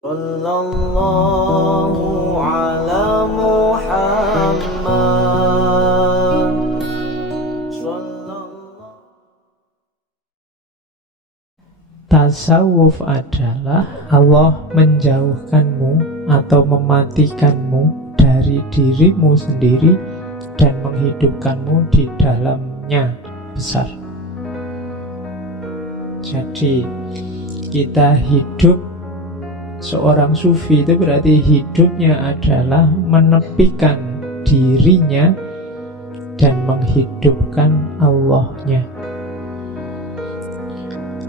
Sallallahu ala Muhammad. Tasawuf adalah Allah menjauhkanmu atau mematikanmu dari dirimu sendiri dan menghidupkanmu di dalamnya besar. Jadi kita hidup, seorang sufi itu berarti hidupnya adalah menepikan dirinya dan menghidupkan Allahnya.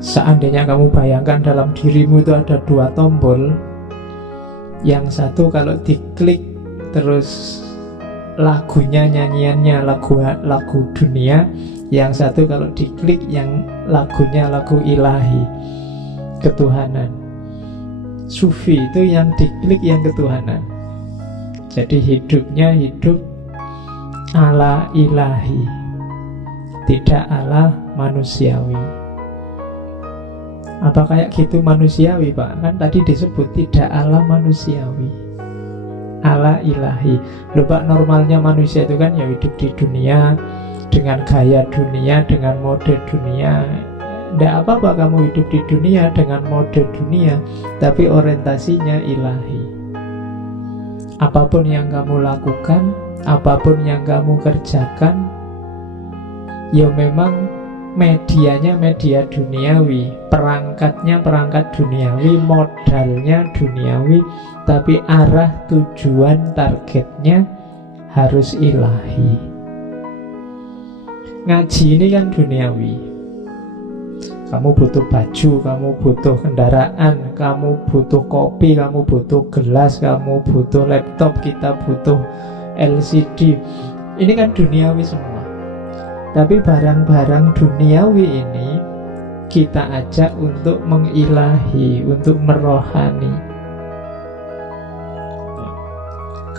Seandainya kamu bayangkan dalam dirimu itu ada dua tombol, yang satu kalau diklik terus lagunya, nyanyiannya lagu dunia, yang satu kalau diklik yang lagunya lagu ilahi, ketuhanan. Sufi itu yang diklik yang ketuhanan. Jadi hidupnya hidup ala ilahi, tidak ala manusiawi. Apa kayak gitu manusiawi, Pak? Kan tadi disebut tidak ala manusiawi, ala ilahi. Loh Pak, normalnya manusia itu kan ya hidup di dunia dengan gaya dunia, dengan mode dunia. Tidak apa-apa kamu hidup di dunia dengan mode dunia, tapi orientasinya ilahi. Apapun yang kamu lakukan, apapun yang kamu kerjakan, ya memang medianya media duniawi, perangkatnya perangkat duniawi, modalnya duniawi, tapi arah tujuan targetnya harus ilahi. Ngaji ini kan duniawi. Kamu butuh baju, kamu butuh kendaraan, kamu butuh kopi, kamu butuh gelas, kamu butuh laptop, kita butuh LCD. Ini kan duniawi semua. Tapi barang-barang duniawi ini kita ajak untuk mengilahi, untuk merohani.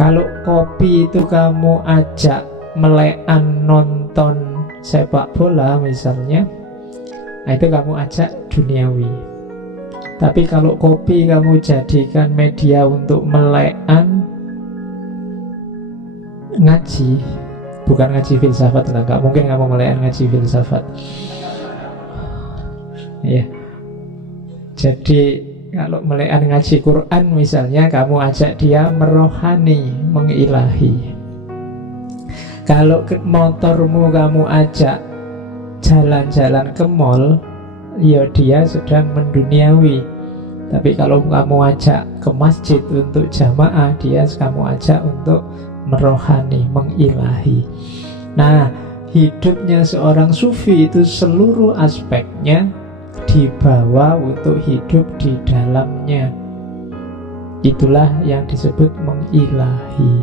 Kalau kopi itu kamu ajak melekan nonton sepak bola misalnya, nah itu kamu ajak duniawi. Tapi kalau kopi kamu jadikan media untuk melekan ngaji, bukan ngaji filsafat lah, nggak mungkin kamu melekan ngaji filsafat. Ya, jadi kalau melekan ngaji Quran misalnya, kamu ajak dia merohani, mengilahi. Kalau motormu kamu ajak jalan-jalan ke mall, ya dia sedang menduniawi. Tapi kalau kamu ajak ke masjid untuk jamaah, dia kamu ajak untuk merohani, mengilahi. Nah, hidupnya seorang sufi itu seluruh aspeknya dibawa untuk hidup di dalamnya. Itulah yang disebut mengilahi.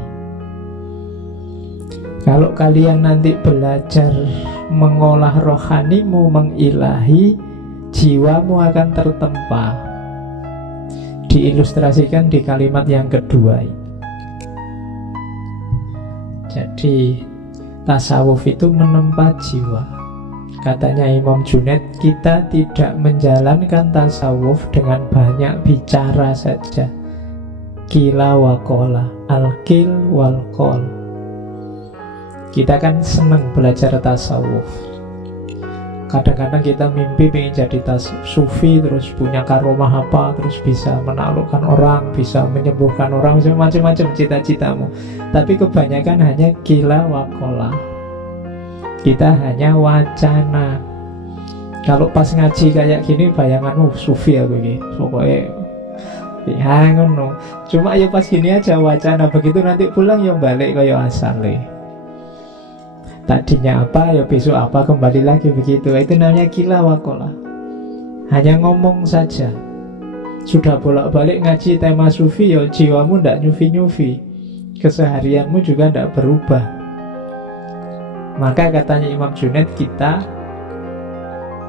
Kalau kalian nanti belajar mengolah rohanimu, mengilahi, jiwamu akan tertempa. Diilustrasikan di kalimat yang kedua. Jadi tasawuf itu menempa jiwa. Katanya Imam Junaid, kita tidak menjalankan tasawuf dengan banyak bicara saja. Qila wa qola, al-qil wal qol. Kita kan senang belajar tasawuf. Kadang-kadang kita mimpi pengen jadi sufi, terus punya karomah apa, terus bisa menaklukkan orang, bisa menyembuhkan orang, macam-macam cita-citamu. Tapi kebanyakan hanya qila wa qola. Kita hanya wacana. Kalau pas ngaji kayak gini, bayanganmu sufi aku ini, pokoknya ya ngono. Cuma ya pas gini aja wacana, begitu nanti pulang ya balik kayak asale. Tadinya apa, ya besok apa, kembali lagi begitu. Itu namanya qila wa qola. Hanya ngomong saja. Sudah bolak-balik ngaji tema sufi, ya jiwamu ndak nyufi-nyufi. Keseharianmu juga ndak berubah. Maka katanya Imam Junaid, kita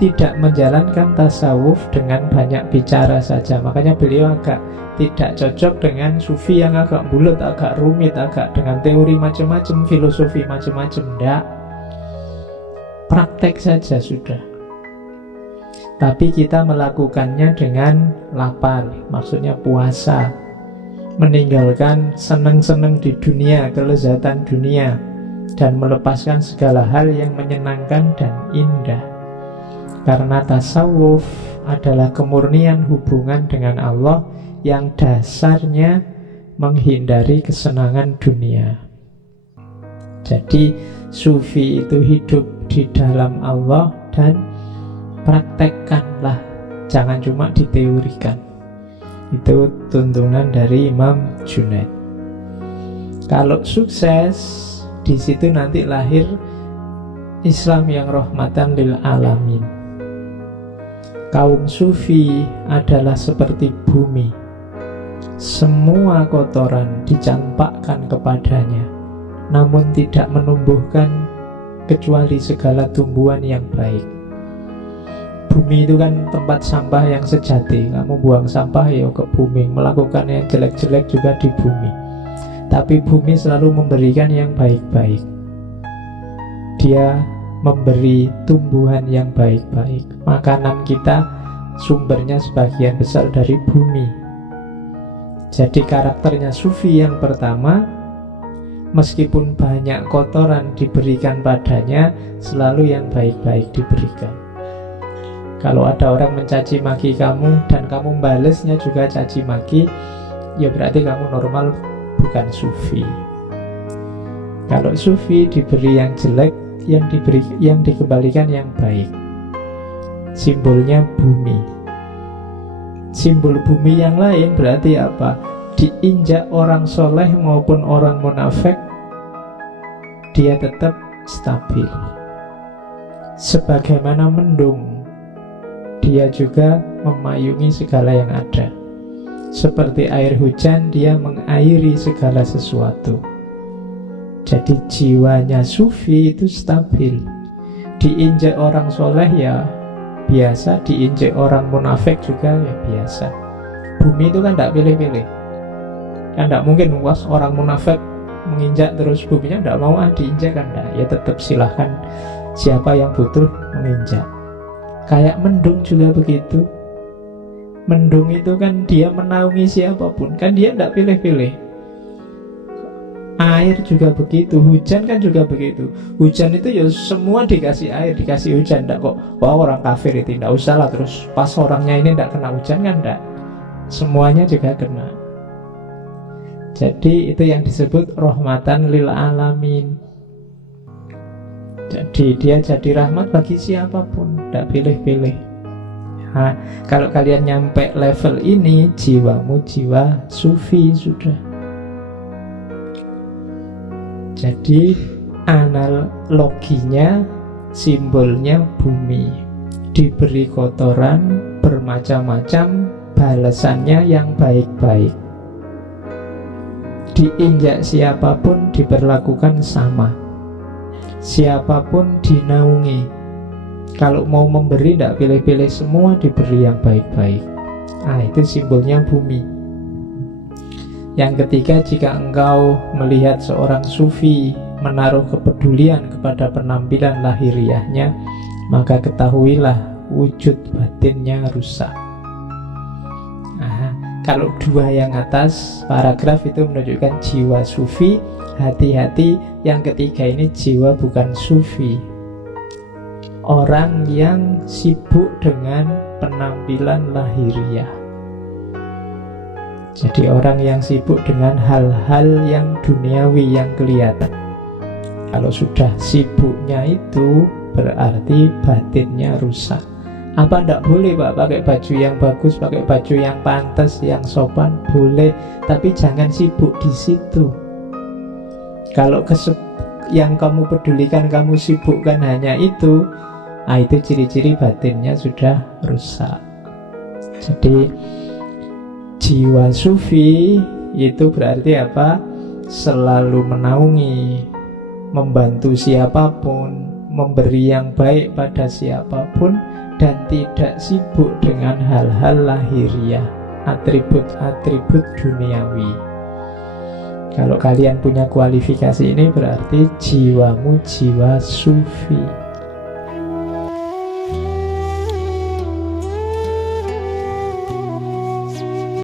tidak menjalankan tasawuf dengan banyak bicara saja. Makanya beliau agak tidak cocok dengan sufi yang agak bulat, agak rumit, agak dengan teori macam-macam, filosofi macam-macam. Tidak, praktek saja sudah. Tapi kita melakukannya dengan lapar, maksudnya puasa, meninggalkan senang-senang di dunia, kelezatan dunia, dan melepaskan segala hal yang menyenangkan dan indah. Karena tasawuf adalah kemurnian hubungan dengan Allah yang dasarnya menghindari kesenangan dunia. Jadi sufi itu hidup di dalam Allah dan praktekkanlah, jangan cuma diteorikan. Itu tuntunan dari Imam Junaid. Kalau sukses, di situ nanti lahir Islam yang rahmatan lil alamin. Kaum sufi adalah seperti bumi. Semua kotoran dicampakkan kepadanya, namun tidak menumbuhkan kecuali segala tumbuhan yang baik. Bumi itu kan tempat sampah yang sejati. Kamu buang sampah ya ke bumi, melakukan yang jelek-jelek juga di bumi. Tapi bumi selalu memberikan yang baik-baik. Dia memberi tumbuhan yang baik-baik. Makanan kita sumbernya sebagian besar dari bumi. Jadi karakternya sufi yang pertama, meskipun banyak kotoran diberikan padanya, selalu yang baik-baik diberikan. Kalau ada orang mencaci maki kamu dan kamu balesnya juga caci maki, ya berarti kamu normal, bukan sufi. Kalau sufi diberi yang jelek, yang dikembalikan yang baik. Simbolnya bumi. Simbol bumi yang lain berarti apa? Diinjak orang soleh maupun orang munafik, dia tetap stabil. Sebagaimana mendung, dia juga memayungi segala yang ada. Seperti air hujan, dia mengairi segala sesuatu. Jadi jiwanya sufi itu stabil. Diinjak orang soleh ya biasa, diinjak orang munafik juga ya biasa. Bumi itu kan tidak pilih-pilih. Kan tidak mungkin was orang munafik menginjak terus buminya tidak mau diinjak, kan tidak. Ya tetap silahkan siapa yang butuh menginjak. Kayak mendung juga begitu. Mendung itu kan dia menaungi siapapun, kan dia tidak pilih-pilih. Air juga begitu, hujan kan juga begitu. Hujan itu ya semua dikasih air, dikasih hujan. Tidak kok, wah orang kafir itu tidak usah lah, terus pas orangnya ini tidak kena hujan, kan tidak. Semuanya juga kena. Jadi itu yang disebut rahmatan lil alamin. Jadi dia jadi rahmat bagi siapapun, tidak pilih-pilih. Nah, kalau kalian nyampe level ini, jiwamu jiwa sufi sudah. Jadi analoginya, simbolnya bumi. Diberi kotoran bermacam-macam, balasannya yang baik-baik. Diinjak siapapun diperlakukan sama. Siapapun dinaungi. Kalau mau memberi tidak pilih-pilih, semua diberi yang baik-baik. Ah, itu simbolnya bumi. Yang ketiga, jika engkau melihat seorang sufi menaruh kepedulian kepada penampilan lahiriahnya, maka ketahuilah wujud batinnya rusak. Nah, kalau dua yang atas paragraf itu menunjukkan jiwa sufi, hati-hati. Yang ketiga ini jiwa bukan sufi, orang yang sibuk dengan penampilan lahiriah. Jadi orang yang sibuk dengan hal-hal yang duniawi, yang kelihatan. Kalau sudah sibuknya itu berarti batinnya rusak. Apa tidak boleh Pak pakai baju yang bagus, pakai baju yang pantas, yang sopan? Boleh, tapi jangan sibuk di situ. Kalau yang kamu pedulikan, kamu sibukkan hanya itu, itu ciri-ciri batinnya sudah rusak. Jadi jiwa sufi itu berarti apa? Selalu menaungi, membantu siapapun, memberi yang baik pada siapapun, dan tidak sibuk dengan hal-hal lahiriah, atribut-atribut duniawi. Kalau kalian punya kualifikasi ini berarti jiwamu jiwa sufi.